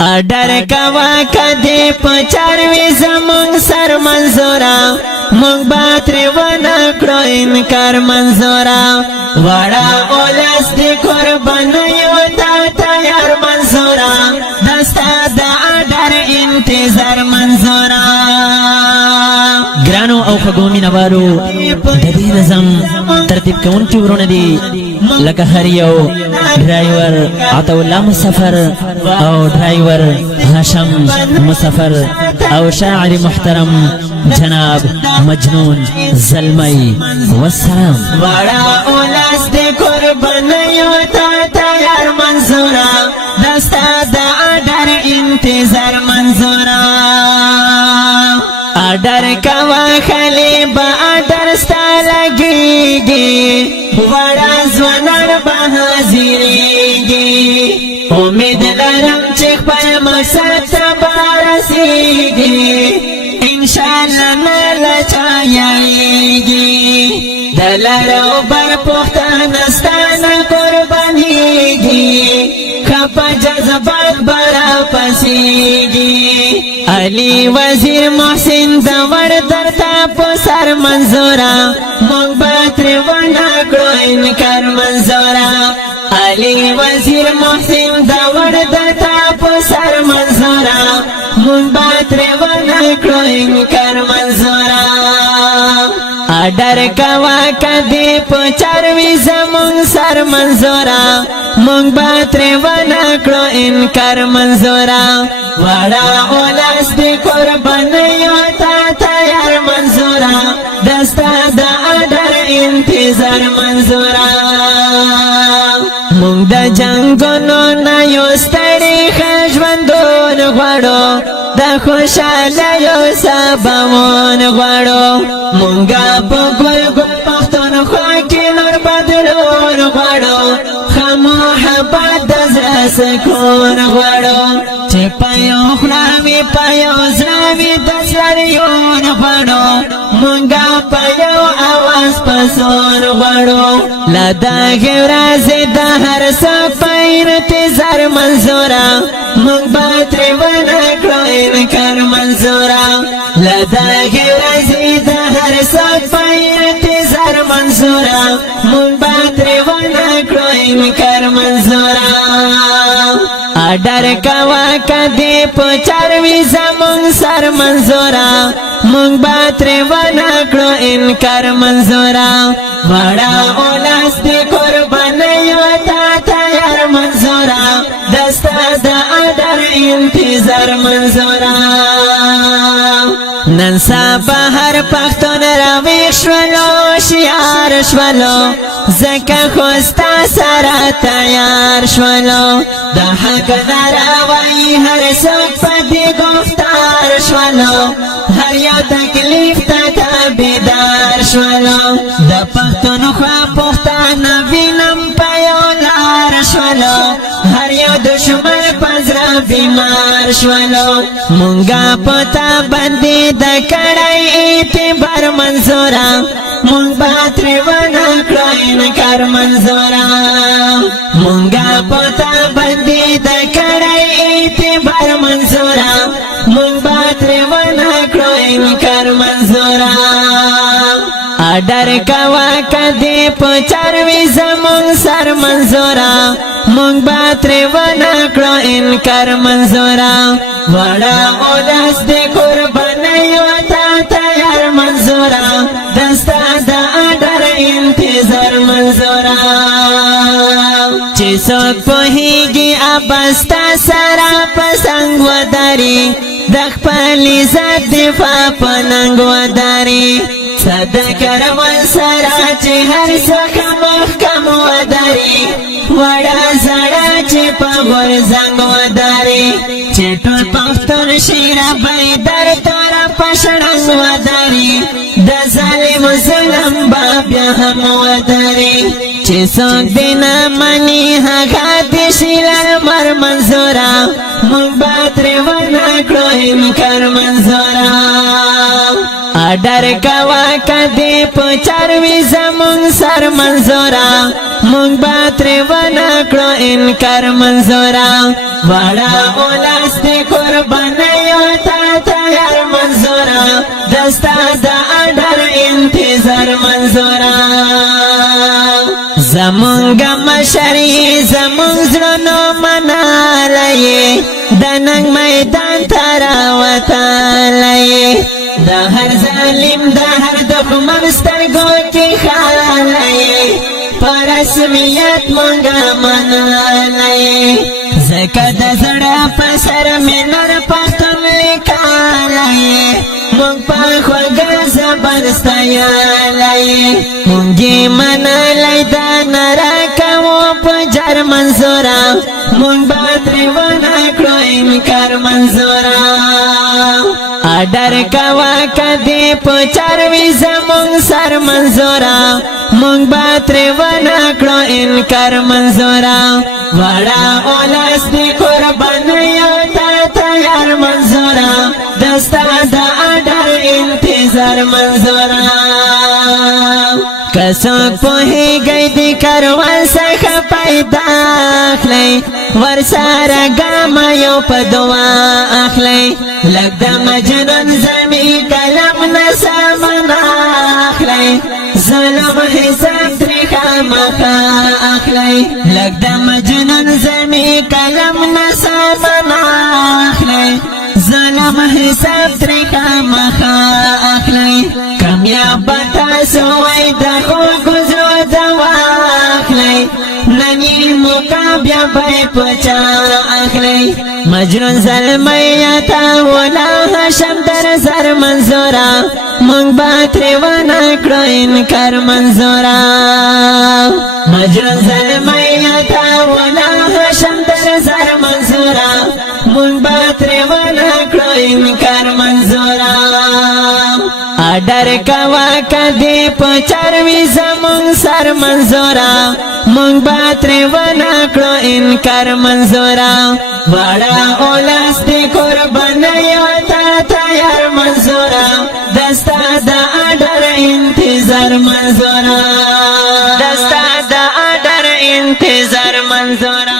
اډر کوا کدی پچاروي زمون سر منظورا مونږ باتر ونه کړو انکار منظورا وړا اولس دی قربان یو تا تیار منظورا دستا د اډر انتظار منظورا ګرانو او خګومی نوارو د دې نظم ترتیب کوونکی ورونه دي لکه هر یو ډرایور عطاءالله مسافر او ډرایور هاشم مسافر او شاعر محترم جناب مجنون زلمی والسلام وړا اولس دې قربان یو تا تیار منظورا دستا د اډر انتظار منظورا اډر کوا خلی با اډر ستا لګیږي وړا ځوانان به حاضرېږي امید لرم چې خپل مقصد ته به رسېږي انشاءالله نه له چا یېږي د لر او بر پښتانه ستا نه قربانېږي ښه په جذبات به راپسېږي علي وزیر محسن د ور درته په سر منظورا مونږ به ترې ونه کړو انکار منظورا علي وزیر محسن د ور درته په سر منظورا مونږ به ترې ونه کړو انکار منظورا اډر کوا کدی پچاروي زمون سر منظورا مونږ به ترې ونه کړو انکار منظورا وړا اولس دی قربان یو تا تیار منظورا دستا د اډر انتظار منظورا مونږ د جنگونو نه یو ستړي ښه ژوندون غواړو د خوشحالیو سباوون غواړو مونږه په ګل ګل پښتونخوا کې نور بدلون غواړو ښه محبت د زړه سکون غواړو چې په یو خوله وي په یو زړه وي د زړیون غواړو مونږه په یو اواز په زور غواړو له دغې ورځې د هر څه په انتظار منظوره مونږ به ترې ونه کړو انکار منظوره له دغې ورځې د هر څه په انتظار منظوره مونږ به ترې ونه کړو انکار منظوره اډر کوا کدی پچاروي زمون سر منظورا مونږ به ترې ونه کړو انکار منظورا وړا اولس دې قربان یو تا تیار منظورا دستا د اډر انتظار منظورا نن سبا هر پښتون راویښ شولو شیار شولو ځکه خو ستا سره تیار شولو د حق دروایي هر څوک په دې ګفتار شولو هر یو تکلیف ته تابعدار شولو د پښتونخوا پښتانه وینم په یو لار شولو هر یو دشمن په زړه بیمار شولو مونږه په تا باندې د کړی اعتبار منظوره مونږ به ترې ونه کړو انکار منظوره مونږه په تا باندې د کړی اعتبار منظوره مونږ به ترې ونه کړو انکار منظوره اډر کوا کدی پچاروي زمون سر منظورا مونږ به ترې ونه کړو انکار منظورا وړا اولس دې قربان یو تا تیار منظورا دستا د اډر انتظار منظورا چې څوک پوهیږي ابستا سره پسنګ وداري د خپل عزت دفاع په ننګ وداري صدقر منصرا چې هر څه محکم وداري وړا زړه چې په غورځنګ وداري چې ټول پښتون شیره بیدر تر پښړنګ وداري د ظالم ظلم به بیا هم وداري چې څوک دې نه مني هغه دې شي لمر منظوره مونږ به ترې ونه کړو انکار منظوره اډر کوا کدی پچاروي زمون سر منظورا مونږ به ترې ونه کړو انکار منظورا وړا اولس قربانیو تا تیار منظورا دستا دا اډر انتظار منظورا زمونږ مشري زمونږ زړونو منالی د ننګ میدان ته راوتلی د هر ظالم د هر دښمن سترګو کې خالی په رسمیت مونږه منلی ځکه د زړه په سر مې نر پښتون لیکلی مونږ په خوږه زبر ستایلی مونږ یې منلی دا نه راکوو په جر منظوره مونږ به ترې ونه کړو انکار منظوره اډر کوه که دې په چار وي زمونږ سر منظوره مونږ به ترې ونه کړو انکار منظوره وړه اولس دې قربانیو ته تیار منظوره دستا د اډر انتظار منظوره که څوک پوهېږئ د کاروان څخه پیدا اخلی ورسره ګام یو په دعا اخلی لږ د مجنون زمي کلم نه سامان اخلی ظلم حساب ترې خامخا اخلی لږ د مجنون زمي کلم نه سامان اخلی ظلم حساب ترې خامخا اخلی کامیاب به تاسو وئ د خوږو زړو دوا اخلی نن یې موقع بیا به یې په چا اخلی مجنون زلمی تا ولا هشم در زر منظوره مونږ به ترې ونه کړو انکار منظوره مجنون زلمی تا ولا هشم در زر منظوره مونږ به ترې ونه کړو انکار منظوره اډر کوه که دې په چار وي زمونږ سر منظوره مونږ به ترې ونه کړو انکار منظوره وړه اولس دې قربانیو ته تیار منظوره دستا د اډر انتظار منظوره دستا د اډر انتظار منظوره